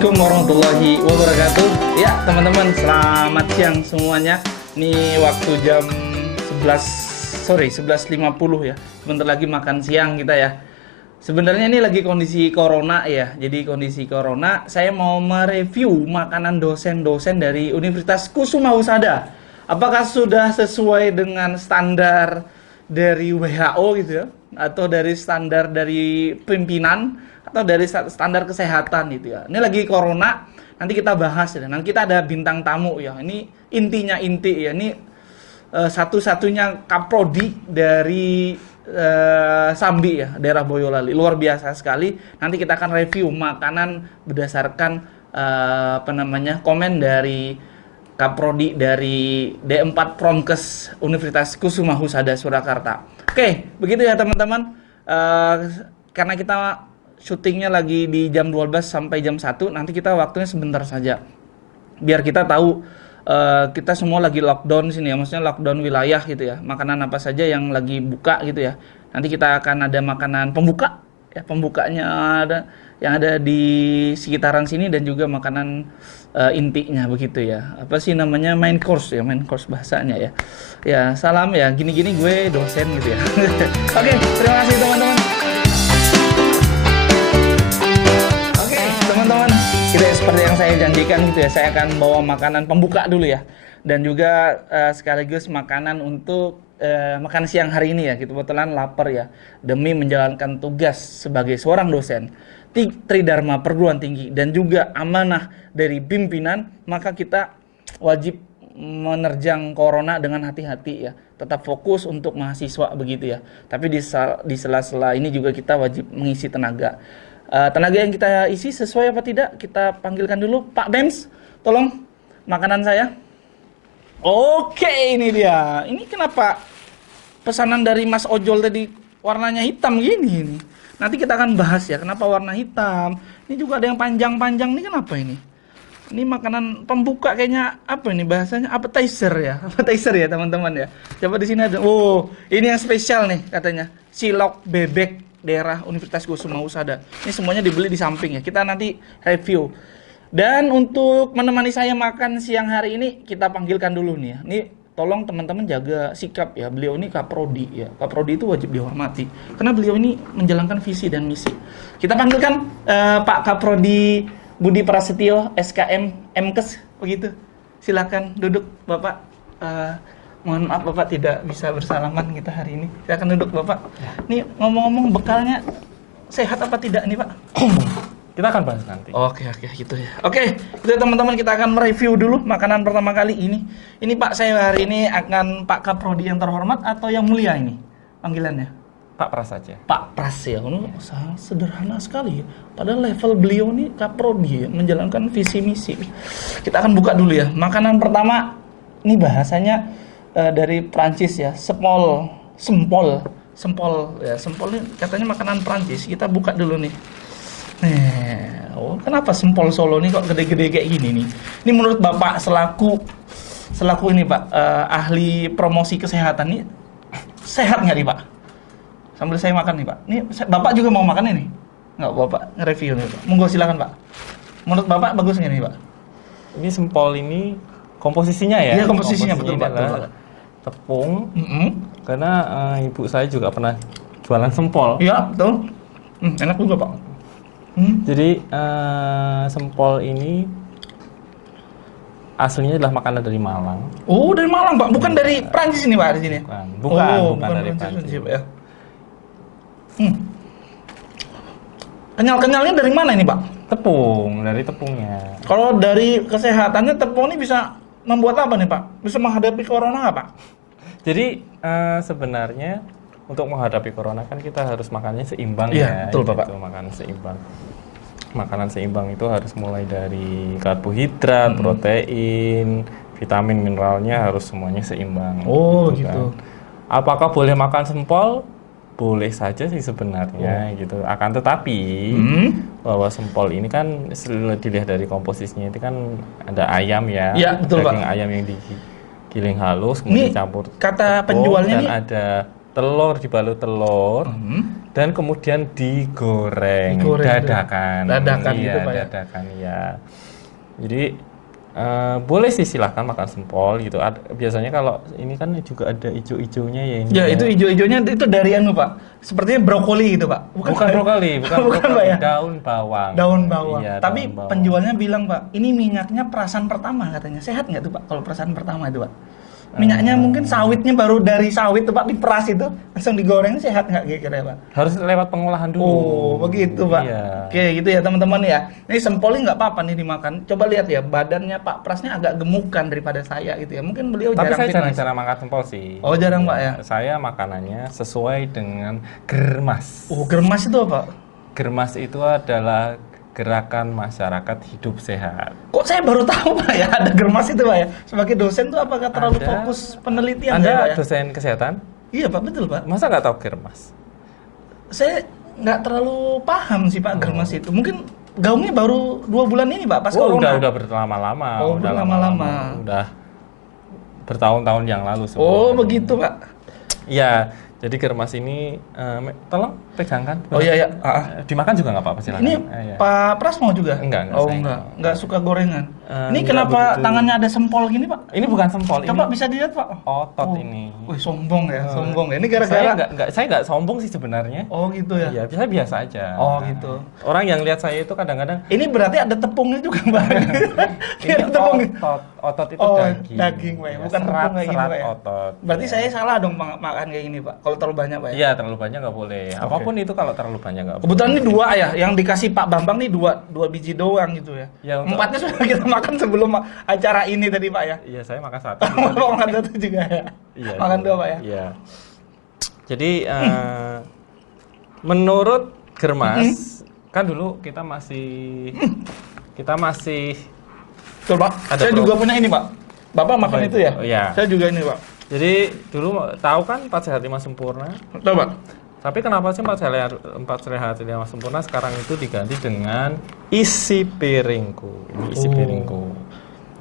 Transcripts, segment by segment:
Assalamualaikum warahmatullahi wabarakatuh. Ya, teman-teman, selamat siang semuanya. Ini waktu jam 11.50 ya. Sebentar lagi makan siang kita ya. Sebenarnya ini lagi kondisi corona ya. Jadi kondisi corona, saya mau mereview makanan dosen-dosen dari Universitas Kusuma Husada. Apakah sudah sesuai dengan standar dari WHO gitu ya? Atau dari standar dari pimpinan? Atau dari standar kesehatan gitu ya. Ini lagi corona, nanti kita bahas ya. Nanti kita ada bintang tamu ya. Ini inti ya. Ini satu-satunya kaprodi dari Sambi ya, daerah Boyolali. Luar biasa sekali. Nanti kita akan review makanan berdasarkan komen dari kaprodi dari D4 Promkes Universitas Kusuma Husada Surakarta. Oke, begitu ya teman-teman. Karena kita syutingnya lagi di jam 12 sampai jam 1, nanti kita waktunya sebentar saja. Biar kita tahu kita semua lagi lockdown sini ya, maksudnya lockdown wilayah gitu ya. Makanan apa saja yang lagi buka gitu ya. Nanti kita akan ada makanan pembuka ya, pembukanya ada yang ada di sekitaran sini dan juga makanan intinya begitu ya. Apa sih namanya, main course ya, main course bahasanya ya. Ya, salam ya, gini-gini gue dosen gitu ya. Oke, terima kasih teman-teman. Teman-teman, kita seperti yang saya janjikan gitu ya, saya akan bawa makanan pembuka dulu ya, dan juga sekaligus makanan untuk makan siang hari ini ya. Kita kebetulan lapar ya, demi menjalankan tugas sebagai seorang dosen Tridharma Perguruan Tinggi dan juga amanah dari pimpinan, maka kita wajib menerjang corona dengan hati-hati ya, tetap fokus untuk mahasiswa begitu ya. Tapi di sela-sela ini juga kita wajib mengisi tenaga. Tenaga yang kita isi sesuai apa tidak, kita panggilkan dulu Pak Bems, tolong makanan saya. Oke, ini dia. Ini kenapa pesanan dari Mas Ojol tadi warnanya hitam gini ini? Nanti kita akan bahas ya, kenapa warna hitam. Ini juga ada yang panjang-panjang, ini kenapa ini? Ini makanan pembuka kayaknya, apa ini bahasanya? Appetizer ya, appetizer ya teman-teman ya. Coba di sini ada. Oh, ini yang spesial nih katanya. Cilok bebek daerah Universitas Kusuma Husada. Ini semuanya dibeli di samping ya. Kita nanti review. Dan untuk menemani saya makan siang hari ini, kita panggilkan dulu nih ya. Ini tolong teman-teman jaga sikap ya. Beliau ini kaprodi ya. Kaprodi itu wajib dihormati karena beliau ini menjalankan visi dan misi. Kita panggilkan Pak Kaprodi Budi Prasetyo SKM MKes begitu. Silakan duduk Bapak. Mohon maaf Bapak tidak bisa bersalaman kita hari ini. Silakan duduk Bapak. Nih ngomong-ngomong bekalnya sehat apa tidak nih Pak? Kita akan bahas nanti. Oke gitu ya. Oke, itu teman-teman, kita akan mereview dulu makanan pertama kali ini. Ini Pak, saya hari ini akan Pak Kaprodi yang terhormat atau yang mulia ini panggilannya? Pak Pras saja. Pak Pras ya, sangat sederhana sekali ya. Padahal level beliau ini Kaprodi ya, menjalankan visi misi. Kita akan buka dulu ya. Makanan pertama ini bahasanya dari Prancis ya, sempol ya, sempol ini katanya makanan Prancis. Kita buka dulu nih. Kenapa sempol Solo ini kok gede-gede kayak gini nih? Ini menurut Bapak selaku ini Pak, ahli promosi kesehatan nih, sehat nggak nih Pak? Sambil saya makan nih Pak. Ini Bapak juga mau makan ini? Nggak, Bapak nge-review nih Pak. Monggo silakan Pak. Menurut Bapak bagus nggak nih Pak? Ini sempol ini komposisinya ya? Iya, komposisinya betul Pak. Tepung. Karena ibu saya juga pernah jualan sempol. Iya betul. Enak juga Pak. Jadi sempol ini aslinya adalah makanan dari Malang. Oh, dari Malang Pak, bukan dari Prancis ini Pak di sini. Bukan dari Prancis. Ya. Kenyal-kenyalnya dari mana ini Pak? Tepung, dari tepungnya. Kalau dari kesehatannya tepung ini bisa membuat apa nih Pak? Bisa menghadapi corona nggak Pak? Jadi sebenarnya untuk menghadapi corona kan kita harus makannya seimbang ya. Betul Bapak. Gitu, makan seimbang. Makanan seimbang itu harus mulai dari karbohidrat, protein, vitamin, mineralnya harus semuanya seimbang. Gitu. Kan. Apakah boleh makan sempol? Boleh saja sih sebenarnya gitu. Akan tetapi bahwa sempol ini kan dilihat dari komposisinya itu kan ada ayam ya. Iya, betul daging Pak. Ayam yang digiling halus kemudian dicampur kata penjualnya dan nih ada telur dibalut telur dan kemudian digoreng dadakan. Dadakan iya, gitu Pak ya. Dadakan ya. Jadi boleh sih silahkan makan sempol gitu. Biasanya kalau ini kan juga ada ijo-ijonya ya ini. Ya, itu ijo-ijonya itu dari anu Pak. Sepertinya brokoli gitu Pak. Bukan brokoli, bukan Bukan, Pak, brokoli, ya? daun bawang. Daun bawang. Iya, Tapi daun bawang. penjualnya bilang Pak, ini minyaknya perasan pertama katanya. Sehat nggak tuh Pak kalau perasan pertama itu Pak? Minyaknya mungkin sawitnya baru dari sawit tuh Pak, diperas itu langsung digoreng, sehat nggak kira-kira Pak? Harus lewat pengolahan dulu. Oh, begitu Pak. Iya. Oke, gitu ya teman-teman ya. Ini sempolnya nggak apa-apa nih dimakan. Coba lihat ya, badannya Pak Prasnya agak gemukan daripada saya gitu ya. Mungkin beliau Tapi jarang saya fitness. jarang makan sempol sih. Oh, jarang Pak ya. Saya makanannya sesuai dengan germas. Oh, germas itu apa? Germas itu adalah gerakan masyarakat hidup sehat. Kok saya baru tahu Pak ya, ada germas itu Pak ya. Sebagai dosen tuh apakah terlalu Ada. fokus penelitian Anda ya, Pak ya? dosen kesehatan? Iya Pak, betul Pak. Masa nggak tahu germas? Saya nggak terlalu paham sih Pak germas itu. Mungkin gaungnya baru 2 bulan ini Pak, pas Oh, corona. udah berlama-lama. Oh, udah berlama-lama. Udah bertahun-tahun yang lalu Oh, sebenarnya. begitu Pak. Iya, jadi germas ini tolong pegangkan. Oh iya ya. Dimakan juga nggak apa-apa silakan. Ini Iya. Pak Pras mau juga? Enggak, Oh, saya enggak suka gorengan. Ini enggak kenapa begitu. tangannya ada sempol gini, Pak? Ini bukan sempol, Coba ini bisa dilihat, Pak. otot Oh. ini. Wih, sombong ya, sombong ya. Ini Saya gara-gara saya nggak sombong sih sebenarnya. Oh, gitu ya. Iya, biasa aja. Oh, gitu. Orang yang lihat saya itu kadang-kadang Ini berarti ada tepungnya juga, Pak. Ini ini ada tepung. otot itu Oh, daging. daging, Pak. Ya, Bukan tepung kayak gini, serat Pak ya. otot. Berarti Ya. saya salah dong makan kayak gini, Pak. Kalau terlalu banyak, Pak ya. Iya, terlalu banyak nggak boleh. Apapun itu kalau terlalu banyak nggak boleh. Kebetulan ini 2 ya, yang dikasih Pak Bambang nih 2 biji doang gitu ya. Ya, untuk- 4-nya sudah kita makan sebelum acara ini tadi Pak ya. Iya, saya makan satu. Makan 1 juga ya. Iya, Makan 2 Pak ya. Iya. Jadi menurut Germas kan dulu kita masih Betul Pak. Ada Saya pro- juga punya ini Pak. Bapak makan Apa itu itu? ya? Oh, iya. Saya juga ini Pak. jadi dulu tahu kan 4 sehat 5 sempurna. Betul Pak. Tapi kenapa sih 4 sehat 5 sempurna sekarang itu diganti dengan isi piringku. Ini isi Oh. piringku.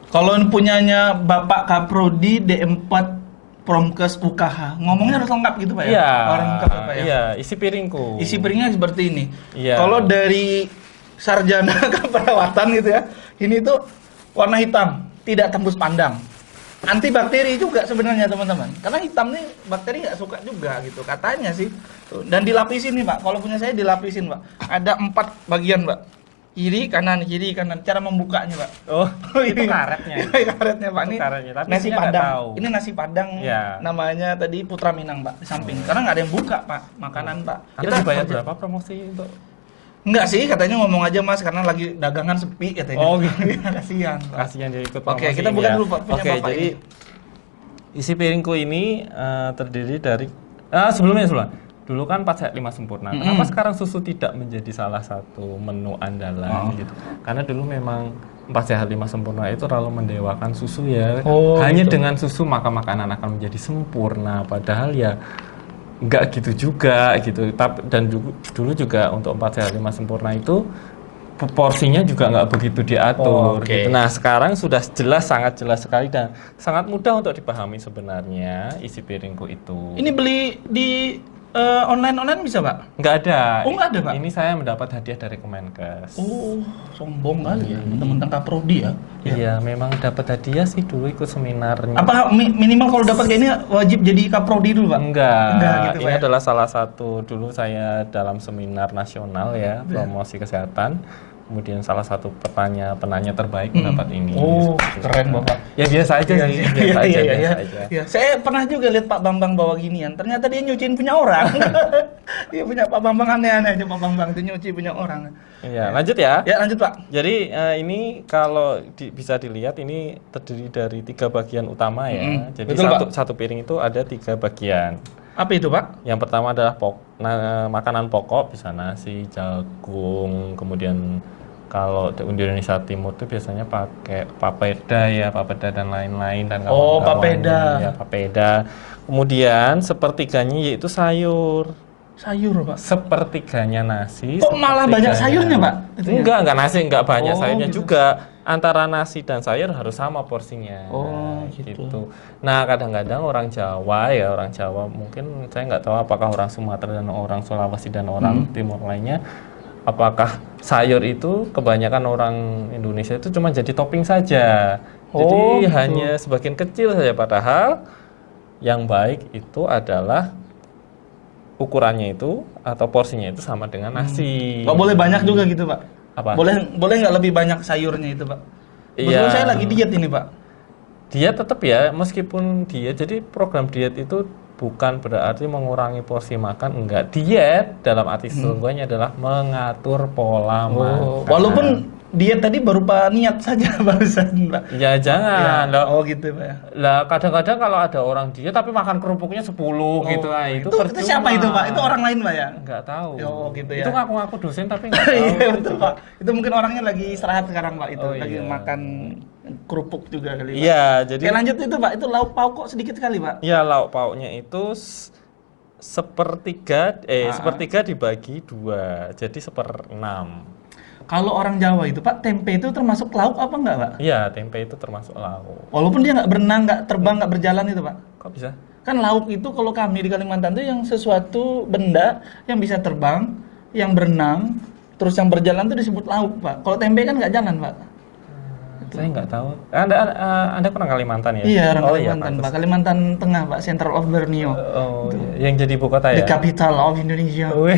Kalau punyanya Bapak Kaprodi D4 Promkes UKH, ngomongnya harus lengkap gitu Pak ya? Iya. Orang lengkap ya Pak ya? Iya, isi piringku. Isi piringnya seperti ini. Iya. Kalau dari sarjana keperawatan gitu ya, ini tuh warna hitam, tidak tembus pandang. Antibakteri juga sebenarnya teman-teman. Karena hitam nih bakteri nggak suka juga gitu katanya sih. Tuh, dan dilapisin nih Pak. Kalau punya saya dilapisin Pak. Ada 4 bagian Pak. Kiri kanan. Cara membukanya Pak. Oh, itu Iya. karetnya. Karetnya Pak. Itu Ini karetnya, tapi nasi isinya nggak padang. tahu. Ini nasi padang. Iya. Namanya tadi Putra Minang Pak di samping. Karena nggak ada yang buka Pak makanan Pak. Anda dibayar kerja. berapa promosi untuk? Enggak sih, katanya ngomong aja Mas karena lagi dagangan sepi katanya. Oh, gitu. Kasihan. Pak. Kasihan dia ikut Oke, promosi kita ini buka ya. dulu, Pak, punya Oke, Bapak jadi isi piringku ini terdiri dari sebelumnya dulu kan 4 sehat 5 sempurna. Kenapa sekarang susu tidak menjadi salah satu menu andalan gitu? Karena dulu memang 4 sehat 5 sempurna itu terlalu mendewakan susu ya. Oh, Hanya gitu. dengan susu maka makanan akan menjadi sempurna. Padahal ya nggak gitu juga gitu. Dan dulu juga untuk 4 sehat 5 sempurna itu porsinya juga nggak begitu diatur. Oh, oke. Gitu. Nah sekarang sudah jelas, sangat jelas sekali dan sangat mudah untuk dipahami sebenarnya isi piringku itu. Ini beli di online bisa Pak? Nggak ada. Oh, nggak ada, Pak? Ini saya mendapat hadiah dari Kemenkes. Oh, sombong kali ya, mentang-mentang Kaprodi ya. Iya, memang dapat hadiah sih dulu ikut seminarnya. Apa minimal kalau dapat kayak ini wajib jadi Kaprodi dulu Pak? Enggak, gitu, ini Pak, ya? adalah salah satu dulu saya dalam seminar nasional ya, promosi kesehatan. Kemudian salah satu penanya terbaik mendapat ini. Oh, Seperti itu. keren Bapak. Ya biasa aja sih, biasa aja, biasa aja. Iya. Saya pernah juga lihat Pak Bambang bawa ginian. Ternyata dia nyuciin punya orang. Dia punya Pak Bambang aneh-aneh aja Pak Bambang itu nyuci punya orang. Iya, lanjut ya. Ya lanjut Pak. Jadi ini kalau bisa dilihat ini terdiri dari 3 bagian utama ya. Jadi Betul, satu piring itu ada 3 bagian. Apa itu Pak? Yang pertama adalah makanan pokok, bisa nasi, jagung, kemudian kalau di Indonesia Timur itu biasanya pakai papeda dan lain-lain dan Oh, kawan-kawannya. papeda. Ya, papeda. Kemudian sepertiganya yaitu sayur. Sayur Pak. Sepertiganya nasi. Kok malah banyak sepertiganya- sayurnya, Pak? Itunya? Enggak nasi, enggak banyak Oh, sayurnya gitu. juga. antara nasi dan sayur harus sama porsinya. Oh, gitu. Nah, kadang-kadang orang Jawa mungkin saya nggak tahu apakah orang Sumatera dan orang Sulawesi dan orang Timur lainnya, apakah sayur itu kebanyakan orang Indonesia itu cuma jadi topping saja. Jadi gitu. hanya sebagian kecil saja, padahal yang baik itu adalah ukurannya itu atau porsinya itu sama dengan nasi. Pak boleh banyak juga gitu Pak? Apa? Boleh nggak lebih banyak sayurnya itu Pak? Iya. Betul saya lagi diet ini Pak. Diet tetap ya, meskipun diet, jadi program diet itu bukan berarti mengurangi porsi makan, enggak. Diet dalam arti sesungguhnya adalah mengatur pola makan. Walaupun diet tadi berupa niat saja barusan Pak. Ya jangan. Lah, Oh gitu Pak ya. lah kadang-kadang kalau ada orang diet tapi makan kerupuknya 10 gitu, nah itu Itu percuma. siapa itu Pak? Itu orang lain Pak ya? Enggak tahu. Oh gitu ya. Itu ngaku-ngaku dosen tapi enggak tahu. Iya betul Pak. Itu mungkin orangnya lagi istirahat sekarang Pak itu, Oh, lagi iya. makan kerupuk juga kali Pak. Iya, jadi Oke lanjut itu Pak, itu lauk pauk kok sedikit sekali Pak. ya lauk pauknya itu sepertiga dibagi 2, jadi 1/6. Kalau orang Jawa itu Pak, tempe itu termasuk lauk apa enggak Pak? Iya, tempe itu termasuk lauk. Walaupun dia nggak berenang, nggak terbang, nggak berjalan itu Pak. Kok bisa? Kan lauk itu kalau kami di Kalimantan itu yang sesuatu benda yang bisa terbang, yang berenang, terus yang berjalan itu disebut lauk Pak. Kalau tempe kan nggak jalan Pak. Saya nggak tahu. Anda pernah Kalimantan ya? Iya orang Oh, Kalimantan iya, Pak. Kalimantan Tengah Pak, Central of Borneo. Oh, iya. Yang jadi ibu kota The ya? capital of Indonesia. Wih.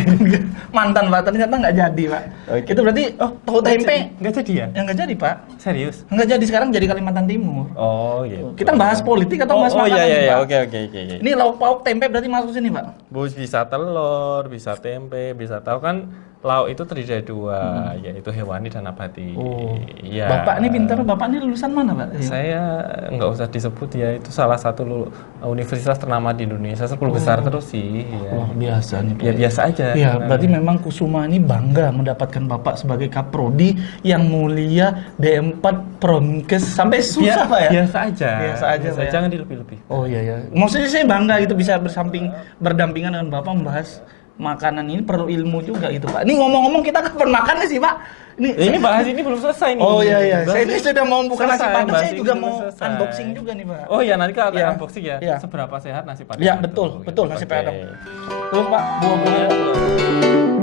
Mantan Pak, ternyata nggak jadi Pak. Oke. Itu berarti tahu tempe Nggak jadi ya? yang nggak jadi Pak. Serius? Nggak jadi sekarang jadi Kalimantan Timur. Oh, iya. Kita bahas politik atau bahas makanan iya, nih, iya. Pak? Oke. Ini lauk pauk tempe berarti masuk sini Pak. Bisa telur, bisa tempe, bisa tahu kan lauk itu terdiri dari 2, yaitu hewani dan nabati. Iya. Bapak ini pintar, Bapak ini lulusan mana Pak? Saya nggak usah disebut ya, itu salah satu universitas ternama di Indonesia, 10 besar terus sih. Ya. Wah biasa nih Pak. Ya biasa aja. Ya, sebenarnya. berarti memang Kusuma ini bangga mendapatkan Bapak sebagai Kaprodi yang mulia D4 Promkes sampai susah Pak ya? Biasa aja. Biasa aja, Pak ya? Jangan dilebih-lebih. Oh iya ya. Maksudnya saya bangga gitu bisa berdampingan dengan Bapak membahas makanan ini perlu ilmu juga gitu Pak. Ini ngomong-ngomong kita kapan makannya sih Pak? Ini bahas ini belum selesai nih. Oh iya iya. Saya Bahas ini sudah mau buka nasi selesai, padang, bahas saya ini juga belum mau selesai. unboxing juga nih Pak. Oh iya, nanti kalau Iya. unboxing ya. Iya. Seberapa sehat nasi padang? Iya itu, betul, gitu. betul nasi Oke. padang. Tuh Pak, buah-buahnya. Iya, betul.